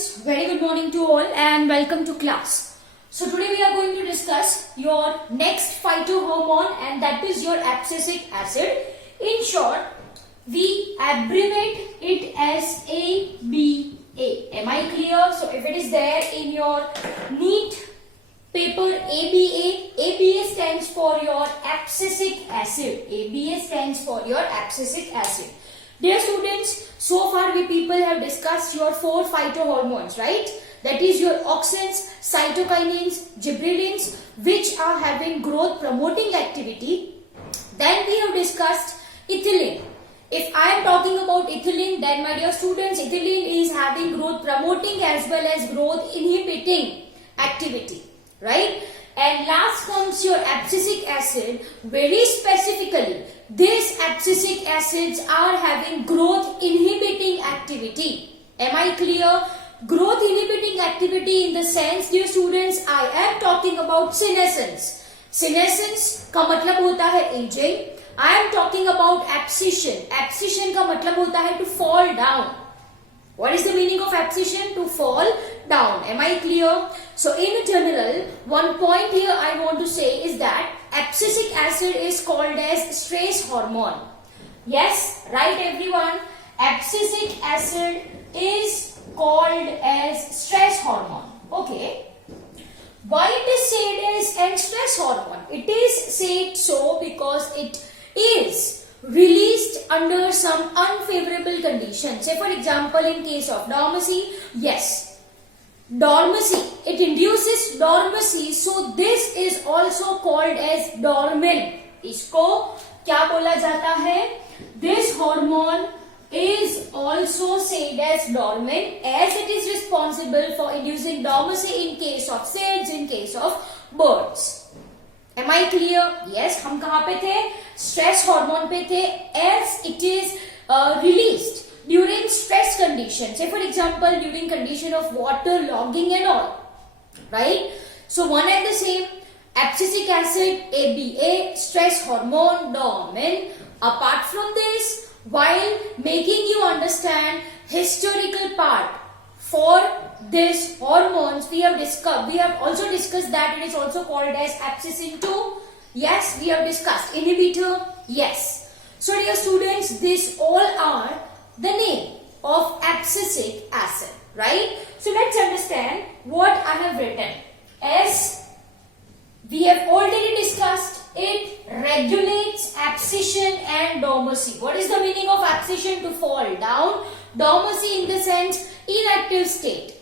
students, very good morning to all and welcome to class. So today we are going to discuss your next phytohormone and that is your abscisic acid. In short, we abbreviate it as ABA. Am I clear? So if it is there in your neat paper ABA stands for your abscisic acid. ABA stands for your abscisic acid. Dear students, so far we people have discussed your 4 phytohormones, right? That is your auxins, cytokinins, gibberellins, which are having growth promoting activity. Then we have discussed ethylene. If I am talking about ethylene, then my dear students, ethylene is having growth promoting as well as growth inhibiting activity, right? And last comes your abscisic acid. Very specifically, these abscisic acids are having growth inhibiting activity. Am I clear? Growth inhibiting activity in the sense, dear students, I am talking about senescence. Senescence का मतलब होता है aging. I am talking about abscission. Abscission का मतलब होता है to fall down. What is the meaning of abscission? To fall down. Am I clear? So in general, one point here I want to say is that abscisic acid is called as stress hormone. Yes, right everyone. Abscisic acid is called as stress hormone. Okay. Why it is said as stress hormone? It is said so because it is released under some unfavorable conditions. Say for example, in case of dormancy, yes, dormancy, it induces dormancy, so this is also called as dormant. इसको क्या बोला जाता है? This hormone is also said as dormant as it is responsible for inducing dormancy in case of seeds, in case of birds. Am I clear? Yes, हम कहाँ पे थे? Stress hormone पे थे as it is released during stress condition. Say for example, during condition of water logging and all. Right? So one and the same. Abscisic acid, ABA, stress hormone, dormant. Apart from this, while making you understand historical part for this hormones, we have also discussed that it is also called as abscissin 2. Yes, we have discussed inhibitor. Yes. So dear students, these all are the name of abscisic acid, right? So let's understand what I have written. As we have already discussed, it regulates abscission and dormancy. What is the meaning of abscission? To fall down. Dormancy in the sense inactive state.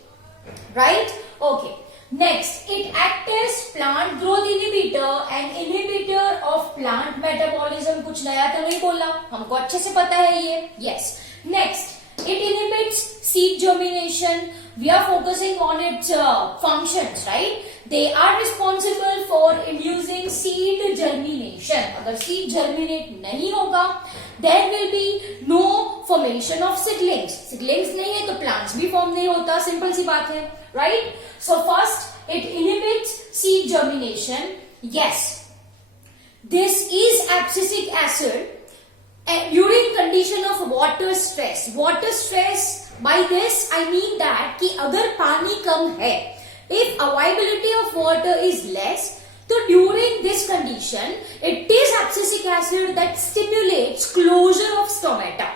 Right? Okay. Next, it acts as plant growth inhibitor and inhibitor of plant metabolism. कुछ नया तो नहीं बोला, हमको अच्छे से पता है ये. Yes. Next, it inhibits seed germination. We are focusing on its functions, right? They are responsible for inducing seed germination. अगर seed germinate नहीं होगा, there will be no formation of seedlings. Seedlings नहीं है तो plants भी form नहीं होता. Simple सी बात है, right? So first, it inhibits seed germination. Yes, this is abscisic acid during condition of water stress. Water stress, by this I mean that कि अगर पानी कम है, if availability of water is less, so during this condition, it is abscisic acid that stimulates closure of stomata.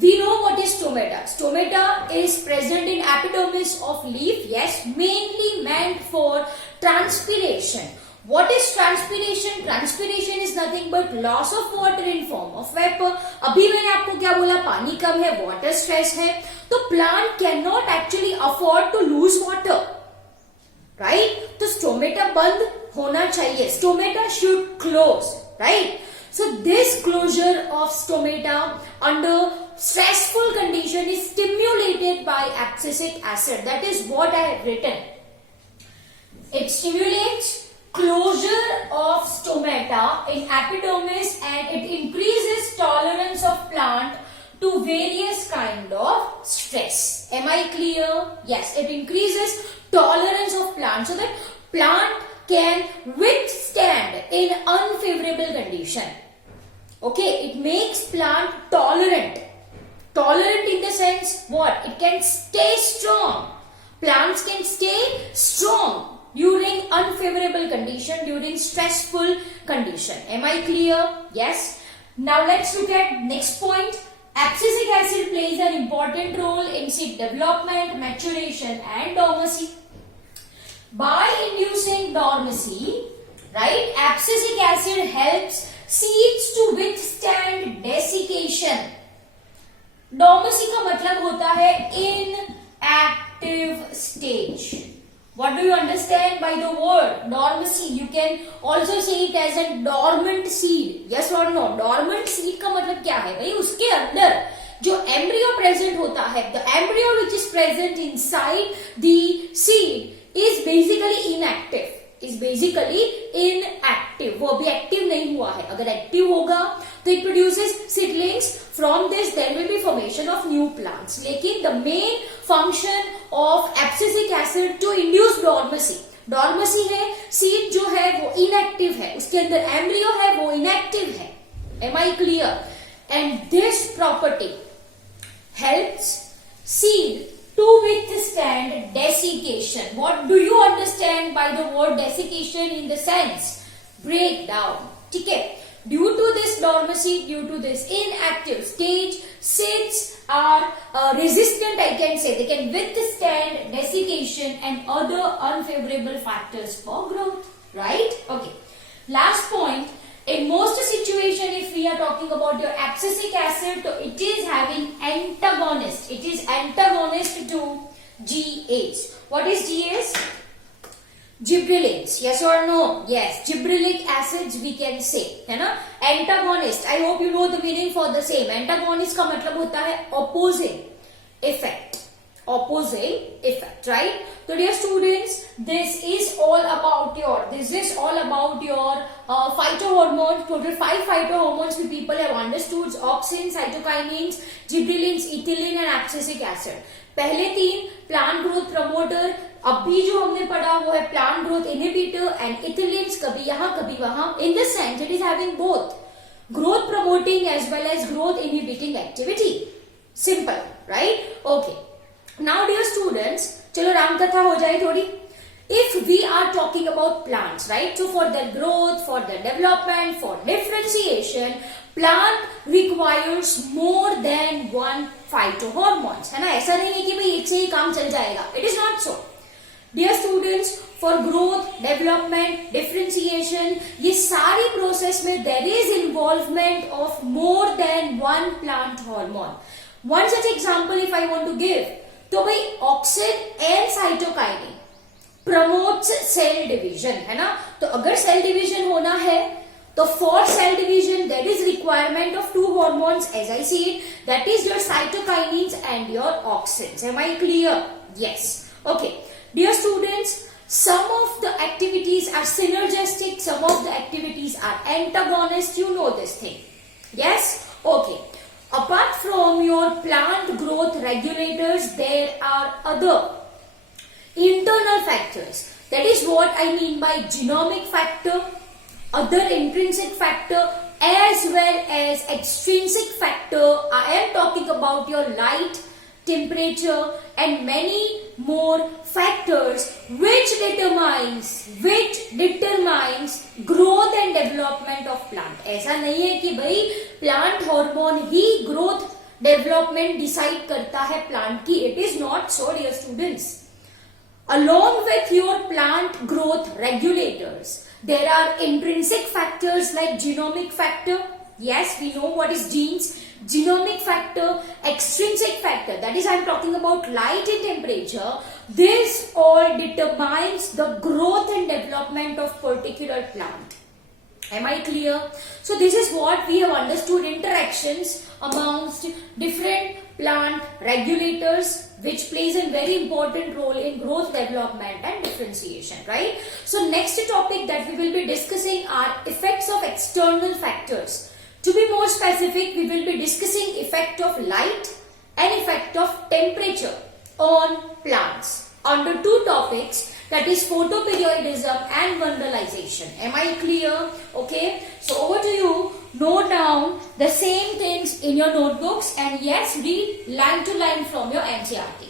We know what is stomata. Stomata is present in epidermis of leaf. Yes, mainly meant for transpiration. What is transpiration? Transpiration is nothing but loss of water in form of vapor. अभी मैंने आपको क्या बोला? पानी कम है, water stress है, तो plant cannot actually afford to lose water, right? तो stomata बंद होना चाहिए. Stomata should close, right? So this closure of stomata under stressful condition is stimulated by abscisic acid. That is what I have written. It stimulates closure of stomata in epidermis and it increases tolerance of plant to various kind of stress. Am I clear? Yes, it increases tolerance of plant so that plant can withstand in unfavorable condition. Okay, it makes plant tolerant. Tolerant in the sense what? It can stay strong plants can stay strong during unfavorable condition, during stressful condition. Am I clear? Yes. Now let's look at next point. Abscisic acid plays an important role in seed development, maturation and dormancy. By inducing dormancy, right, abscisic acid helps seeds to withstand desiccation. Dormancy का मतलब होता है inactive stage. What do you understand by the word dormancy? You can also say it as a dormant seed. Yes or no? Dormant seed का मतलब क्या है भाई? उसके अंदर जो embryo present होता है, the embryo which is present inside the seed is basically inactive. Is basically inactive. वो अभी active नहीं हुआ है. अगर active होगा तो it produces seedlings. From this there will be formation of new plants. लेकिन the main function of abscisic acid to induce dormancy. Dormancy है seed जो है वो inactive है. उसके अंदर embryo है वो inactive है. Am I clear? And this property helps seed to withstand desiccation. What do you understand by the word desiccation in the sense? Breakdown. ठीक है? Due to this dormancy, due to this inactive stage, seeds are resistant, I can say. They can withstand desiccation and other unfavorable factors for growth. Right? Okay. Last point. In most situation, if we are talking about your abscisic acid, so it is having antagonist. It is antagonist to GAs. What is GAs? Gibberellins. Yes or no? Yes. Gibberellic acids we can say. है ना? Antagonist. I hope you know the meaning for the same. Antagonist का मतलब होता है opposing effect. Opposing effect, right? So dear students, this is all about your phytohormones. Total 5 phytohormones we people have understood: auxins, cytokinins, gibberellins, ethylene and abscisic acid. पहले 3 plant growth promoter, अभी जो हमने पढ़ा वो है plant growth inhibitor and ethylenes, कभी यहाँ कभी वहां. In the sense it is having both growth promoting as well as growth inhibiting activity. Simple, right? Okay. Now dear students, चलो राम कथा हो जाए थोड़ी. If we are talking about plants, right? So for their growth, for their development, for differentiation, plant requires more than one phytohormones. है ना? ऐसा नहीं है कि भाई एक से ही काम चल जाएगा. It is not so. Dear students, for growth, development, differentiation, ये सारी process में there is involvement of more than one plant hormone. One such example if I want to give, तो भाई auxin and cytokinin promotes cell division, है ना? तो अगर cell division होना है तो for cell division there is requirement of 2 hormones as I said, that is your cytokinins and your auxins. Am I clear? Yes. Okay. Dear students, some of the activities are synergistic, some of the activities are antagonist. You know this thing. Yes? Okay. Apart from your plant growth regulators, there are other internal factors. That is what I mean by genomic factor, other intrinsic factor as well as extrinsic factor. I am talking about your light, temperature and many more factors which determines growth and development of plant. ऐसा नहीं है कि भाई plant hormone ही growth development decide करता है plant की. It is not so, dear students. Along with your plant growth regulators, there are intrinsic factors like genomic factor. Yes, we know what is genes. Genomic factor, extrinsic factor, that is I am talking about light and temperature. This all determines the growth and development of particular plant. Am I clear? So this is what we have understood, interactions amongst different plant regulators which plays a very important role in growth, development and differentiation, right? So next topic that we will be discussing are effects of external factors. To be more specific, we will be discussing effect of light and effect of temperature on plants under 2 topics, that is photoperiodism and mineralization. Am I clear? Okay. So over to you. Note down the same things in your notebooks and yes, read line to line from your NCERT.